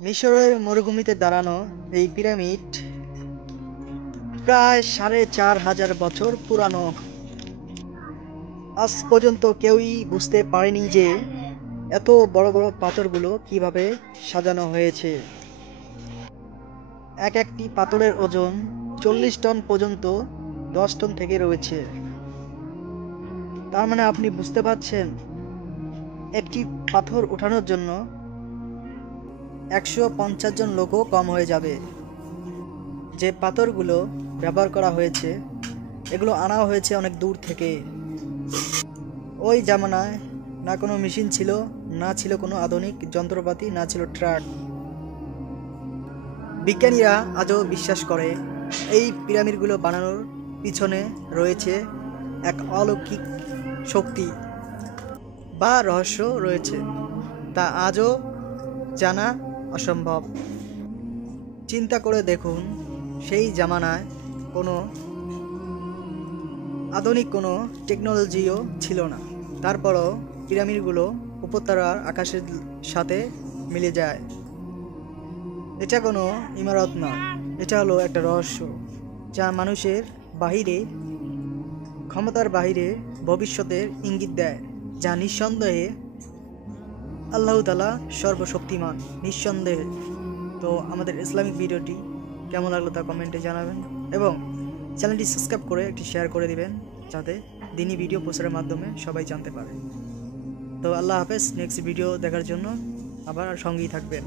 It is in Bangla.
মিশরের মরুভূমিতে দাঁড়ানো এই পিরামিড প্রায় ৪,৫০০ বছর পুরানো। আজ পর্যন্ত কেউই বুঝতে পারেনি যে এত বড় বড় পাথরগুলো কিভাবে সাজানো হয়েছে। এক একটি পাথরের ওজন ৪০ টন পর্যন্ত, ১০ টন থেকে রয়েছে। তার মানে আপনি বুঝতে পারছেন, একটি পাথর উঠানোর জন্য ১৫০ জন লোকও কম হয়ে যাবে। যে পাথরগুলো ব্যবহার করা হয়েছে এগুলো আনা হয়েছে অনেক দূর থেকে। ওই জামানায় না কোনো মেশিন ছিল, না ছিল কোনো আধুনিক যন্ত্রপাতি, না ছিল ট্রাক। বিজ্ঞানীরা আজও বিশ্বাস করে এই পিরামিডগুলো বানানোর পিছনে রয়েছে এক অলৌকিক শক্তি বা রহস্য রয়েছে, তা আজও জানা অসম্ভব। চিন্তা করে দেখুন, সেই জামানায় কোনো আধুনিক কোনো টেকনোলজিও ছিল না, তারপরও পিরামিডগুলো উপত্যকার আকাশের সাথে মিলে যায়। এটা কোনো ইমারত নয়, এটা হলো একটা রহস্য যা মানুষের বাহিরে, ক্ষমতার বাহিরে ভবিষ্যতের ইঙ্গিত দেয়, যা নিঃসন্দেহে আল্লাহ তাআলা সর্বশক্তিমান, নিঃসন্দেহে। তো আমাদের ইসলামিক ভিডিওটি কেমন লাগলো তা কমেন্টে জানাবেন এবং চ্যানেলটি সাবস্ক্রাইব করে একটি শেয়ার করে দিবেন, যাতে দিনই ভিডিও প্রচারের মাধ্যমে সবাই জানতে পারে। তো আল্লাহ হাফেজ। নেক্সট ভিডিও দেখার জন্য আবার সঙ্গেই থাকবেন।